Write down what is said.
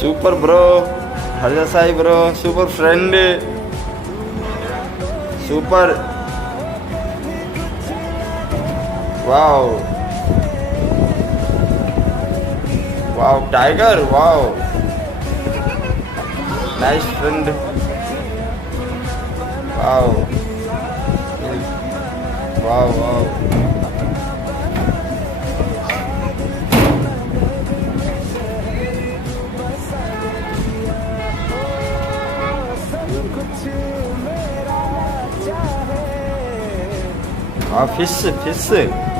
Super bro, Harja Sai bro, super friend, super. Wow, wow, tiger, wow, nice friend. Wow, wow, wow. 아, 피스, 피스.